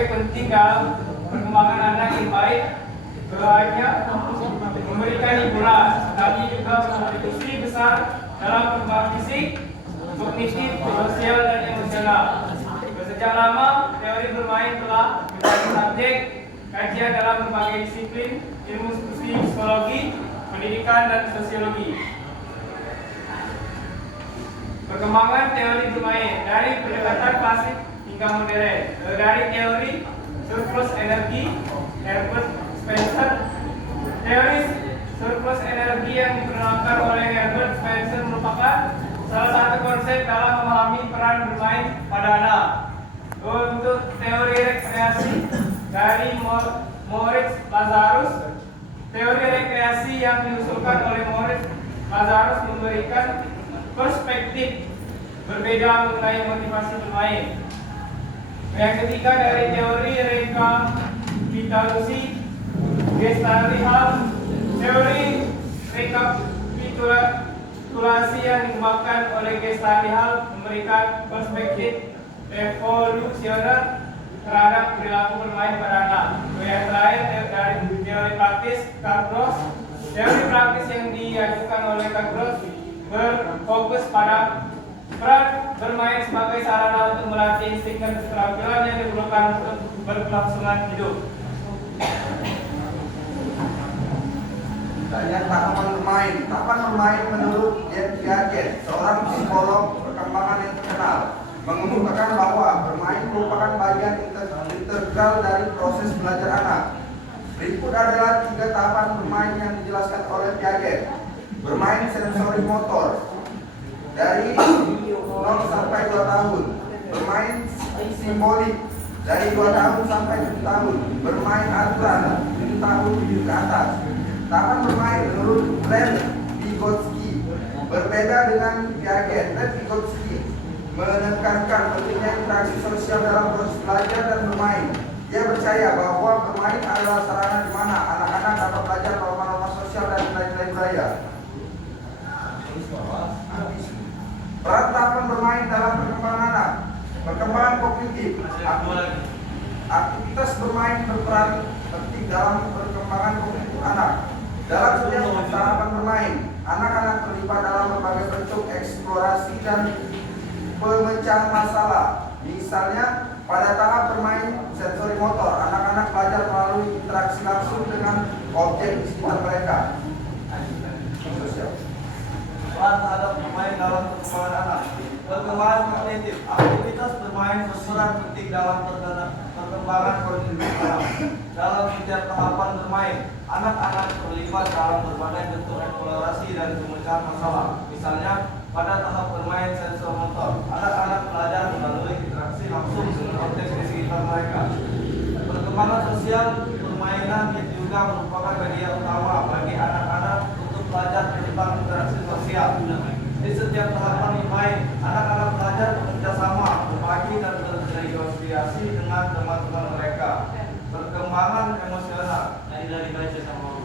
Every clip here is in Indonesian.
aspek penting dalam perkembangan anak yang baik hanya memberikan hiburan, tapi juga berkontribusi besar dalam perkembangan fisik, kognitif, sosial, dan emosional. Sejak lama, teori bermain telah menjadi subjek kajian dalam berbagai disiplin ilmu psikologi, pendidikan, dan sosiologi. Perkembangan teori bermain dari pendekatan klasik hingga modern. Dari teori surplus energi Herbert Spencer, teori surplus energi yang diperkenalkan oleh Herbert Spencer merupakan salah satu konsep dalam memahami peran bermain pada anak. Untuk teori rekreasi dari Moritz Lazarus, teori rekreasi yang diusulkan oleh Moritz Lazarus memberikan perspektif berbeda mengenai motivasi bermain. Yang ketiga dari teori rekapitulasi Gestalt, teori rekapitulasi yang dikembangkan oleh Gestalt memberikan perspektif evolusioner terhadap perilaku bermain pada anak. Yang terakhir dari teori praktis Carl. Teori praktis yang diajukan oleh Carl berfokus pada peran bermain sebagai sarana untuk melatih insting dan keterampilan yang diperlukan untuk berkelangsungan hidup. Tanya tahapan bermain. Tahapan bermain menurut Piaget, seorang psikolog perkembangan yang terkenal, mengemukakan bahwa bermain merupakan bagian integral dari proses belajar anak. Berikut adalah 3 tahapan bermain yang dijelaskan oleh Piaget. Bermain sensori motor dari 0 sampai 2 tahun. Bermain simbolik dari 2 tahun sampai 7 tahun. Bermain aturan 7 tahun ke atas. Tahapan bermain menurut Lev Vygotsky berbeda dengan Piaget. Lev Vygotsky menekankan pentingnya interaksi sosial dalam proses belajar dan bermain. Dia percaya bahwa bermain adalah sarana di mana anak-anak dapat belajar norma-norma sosial dan nilai-nilai budaya. Peran tahapan bermain dalam perkembangan anak. Perkembangan kognitif. Aktivitas bermain berperan penting dalam perkembangan kognitif anak. Dalam setiap tahapan bermain, anak-anak terlibat dalam berbagai bentuk eksplorasi dan pemecahan masalah. Misalnya, pada tahap bermain sensori motor, anak-anak belajar melalui interaksi langsung dengan objek di sekitar mereka. Peran terhadap bermain dalam perkembangan anak. Perkembangan kognitif. Aktivitas bermain berperan penting dalam perkembangan kognitif anak. Dalam setiap tahapan bermain, anak-anak terlibat dalam berbagai bentuk eksplorasi dan pemecahan masalah. Misalnya, pada tahap bermain sensor motor, anak-anak belajar melalui interaksi langsung dengan objek di sekitar mereka. Perkembangan sosial permainan itu juga merupakan media utama bagi anak-anak untuk belajar tentang interaksi sosial. Di setiap tahapan bermain, anak-anak belajar bekerja sama, berbagi dan bernegosiasi dengan teman-teman mereka. Perkembangan emosional dari baca sama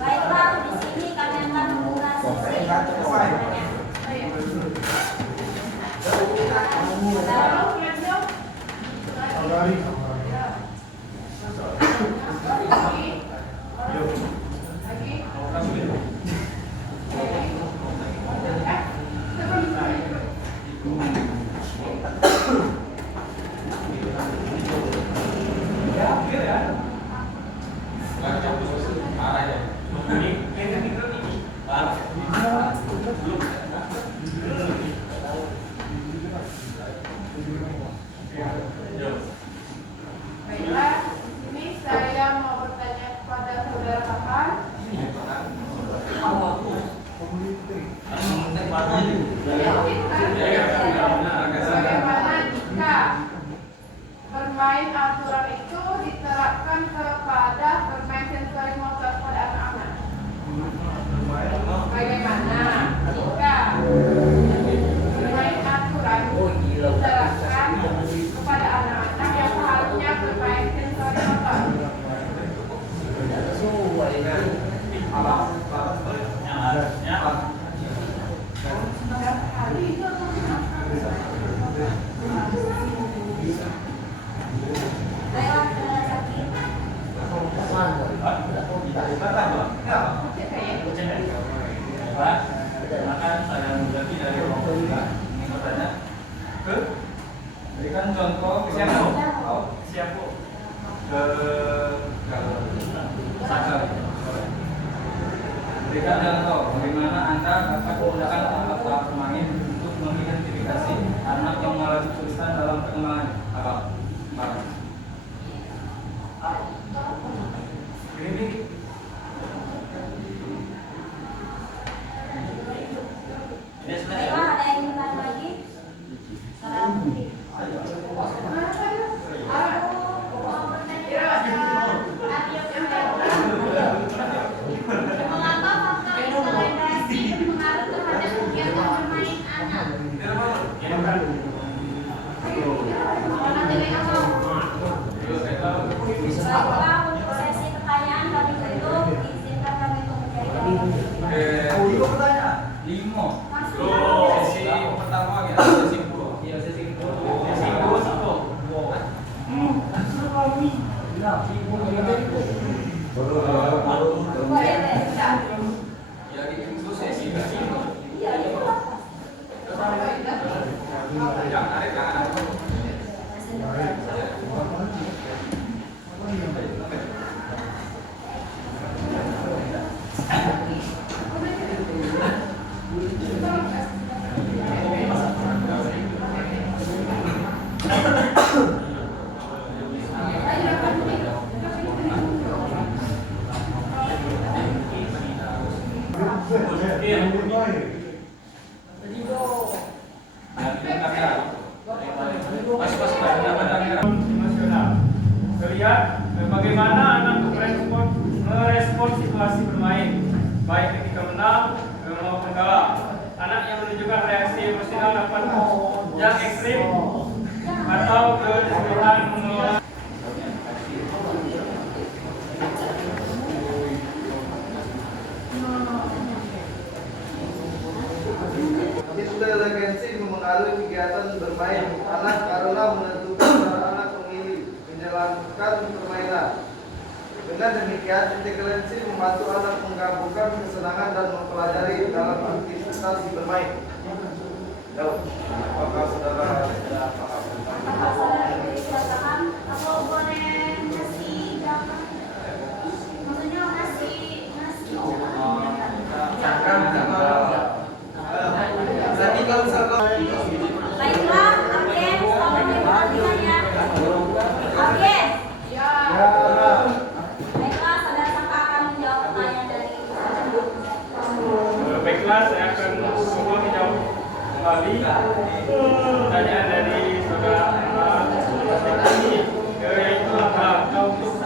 Baiklah, di sini kami akan mengulas Ya, Berikan dan tahu bagaimana Anda dapat menggunakan tahap bermain untuk mengidentifikasi anak yang mengalami kesulitan dalam perkembangan akal. Ini Baiklah, ada yang ingin lagi? Salam putih. Mengapa faktor intoleransi berpengaruh terhadap kegiatan bermain anak? Baiklah, untuk sesi pertanyaan kami tutup. Izinkan kami untuk menjadi Dua pertanyaan. 5. Sesi pertama ya, sesi kedua. Iya, sesi kedua. sesi kedua satu. boleh sudah. Ya itu sesi kedua. Iya, itu lah. Yang tarik tangan. Emosional. Terlihat bagaimana anak merespon situasi bermain, baik ketika menang maupun kalah. Anak yang menunjukkan reaksi emosional dapat yang ekstrim atau kesulitan mengelola. Inteligensi memengaruhi kegiatan bermain anak karena menentukan cara anak memilih menjalankan permainan. Dengan demikian, inteligensi membantu anak menggabungkan kesenangan dan mempelajari dalam aktivitas bermain. Jauh. Apakah saudara sudah paham? Apakah saudara sudah paham? Atau boleh ngasih gambar? Maksudnya ngasih Nanti kalau misalkan baiklah, Agnes, tolong diperhatikan ya. Agnes. Baiklah, saudara Saka akan menjawab pertanyaan dari Baiklah, saya akan coba menjawab kembali pertanyaan dari saudara yaitu langkah untuk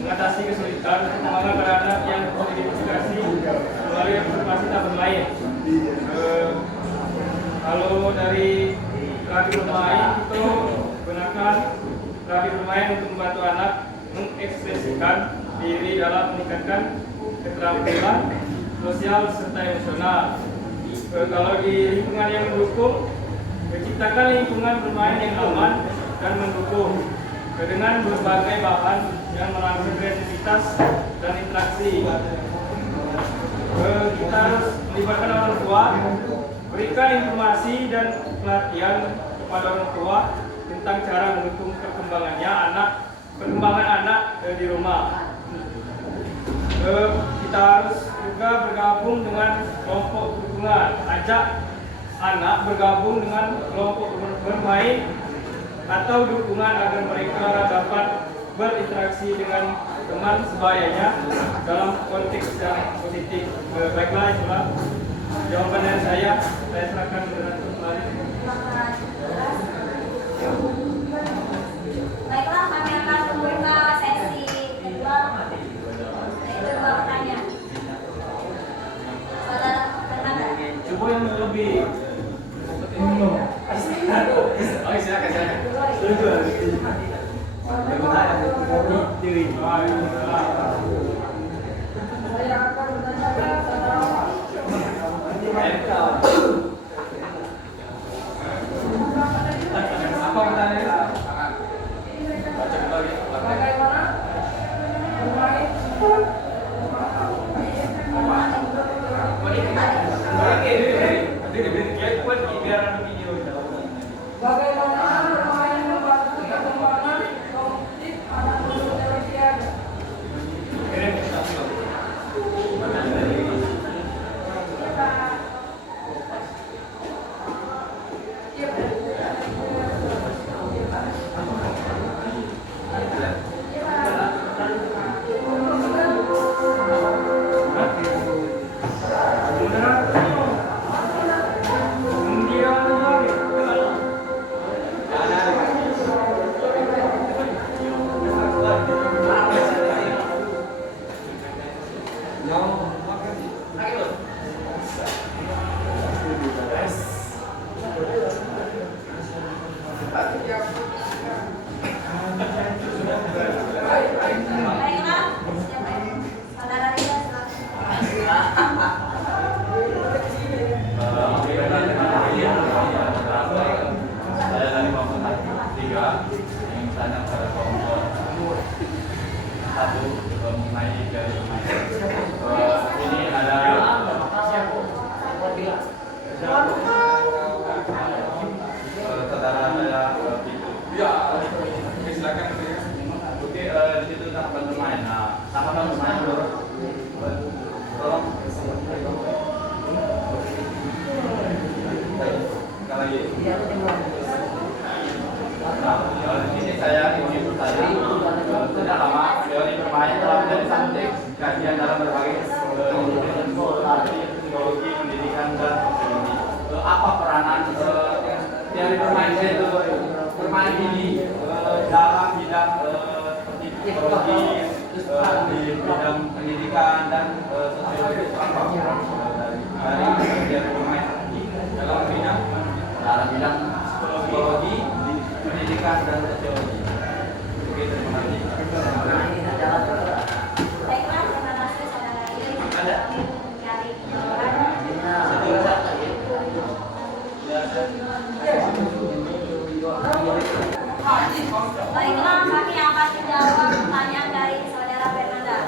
mengatasi kesulitan perkembangan pada anak yang teridentifikasi melalui observasi tak bermain. Kalau dari terapi bermain itu gunakan terapi bermain untuk membantu anak mengekspresikan diri dalam meningkatkan keterampilan sosial serta emosional. Kalau di lingkungan yang mendukung, menciptakan lingkungan bermain yang aman dan mendukung dengan berbagai bahan yang merangsang kreativitas dan interaksi. Kita harus melibatkan orang tua, berikan informasi dan pelatihan kepada orang tua tentang cara mendukung perkembangan anak di rumah. Kita harus juga bergabung dengan kelompok dukungan, ajak anak bergabung dengan kelompok bermain atau dukungan agar mereka dapat berinteraksi dengan teman sebayanya dalam konteks yang positif. Baiklah, itulah jawaban dari saya serahkan dengan kembali. Baiklah, kami akan membuka sesi kedua, yaitu dua pertanyaan. Saudara Fernanda. Coba yang lebih. Oh, silakan. Apa pertanyaannya? baca kembali. Bagaimana bermain bagaimana bermain membantu perkembangan kognitif anak usia dini? satu mengenai teori bermain. Ini ada saudara saya itu. Ya, silakan. Oke, di situ tahapan bermain. Nah, tahapan bermain tolong. Kalau di sini saya ingin bertanya, sudah lama teori bermain telah menjadi subjek kajian dalam berbagai psikologi, pendidikan dan sosiologi. Apa peranan teori bermain itu bermain ini dalam bidang seperti psikologi, di bidang pendidikan dan sosiologi? Apa dari teori bermain dalam bidang psikologi, pendidikan dan sosiologi? Oke, terima kasih. Baiklah, terima kasih saudara Rio. Ada? Mencari jawaban. Baiklah, kami akan menjawab pertanyaan dari saudara Fernanda.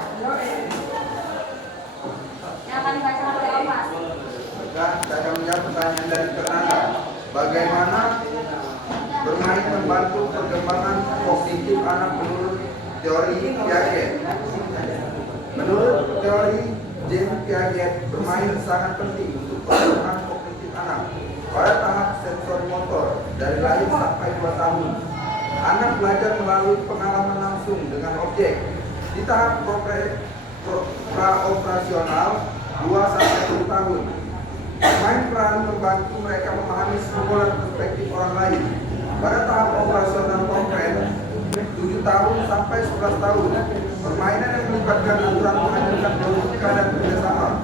Yang akan dibacakan oleh Omas. Dan saya akan menjawab pertanyaan dari Fernanda. Bagaimana bermain membantu perkembangan kognitif anak menurut teori Piaget? Menurut teori James Piaget, bermain sangat penting untuk perkembangan kognitif anak. Pada tahap sensori motor dari lahir sampai 2 tahun, anak belajar melalui pengalaman langsung dengan objek. Di tahap praoperasional 2 sampai 10 tahun, bermain peran membantu mereka memahami simbol dan perspektif orang lain. Pada tahap operasional konkret 7 tahun sampai 11 tahun, permainan yang melibatkan aturan menghadirkan logika dan kerjasama.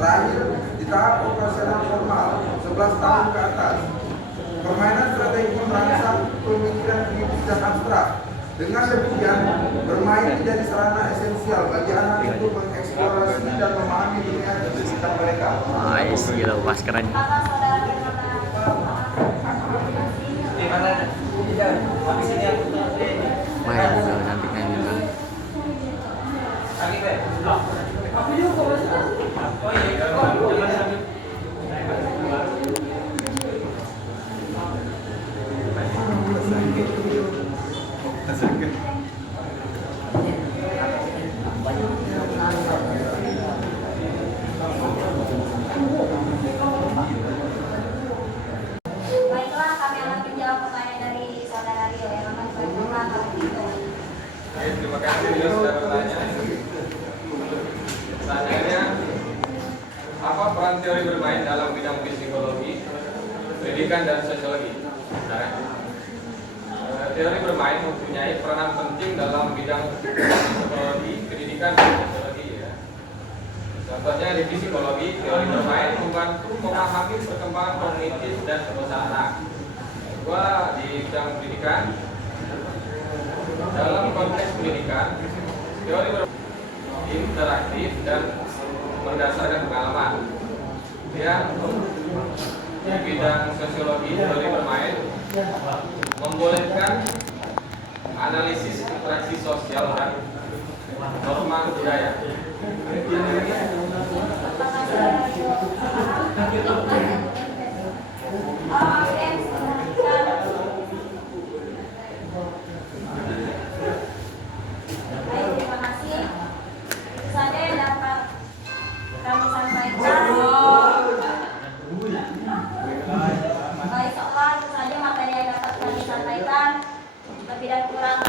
Terakhir, di tahap operasional formal 11 tahun ke atas, permainan strategi merangsang pemikiran kritis dan abstrak. Dengan demikian, bermain menjadi sarana esensial bagi anak untuk mengeksplorasi dan memahami dunia di sekitar mereka. Nice, gila pas keren. Apakah saudara Fernanda? Di mana? Habis ini aku Main nanti main juga. lagi deh. Oh iya, Baiklah, kami akan menjawab pertanyaan dari saudara Rio yang akan dibacakan oleh Tito. Terima kasih Rio sudah bertanya. Pertanyaannya, apa peran teori bermain dalam bidang psikologi, pendidikan dan sosiologi? Nah, teori bermain mempunyai peranan penting dalam bidang psikologi, pendidikan dan sosiologi. Ya. Contohnya di psikologi, teori bermain membantu memahami perkembangan kognitif dan emosi anak. Kedua, di bidang pendidikan, dalam konteks pendidikan, teori bermain interaktif dan berdasarkan pengalaman. Kemudian di bidang sosiologi, teori bermain membolehkan analisis interaksi sosial dan norma budaya. Apakah saudara Rio paham? Oke, silakan. Baik, terima kasih. Itu saja yang dapat kami sampaikan. Baik, seolah itu saja materi yang dapat kami sampaikan. Lebih dan kurang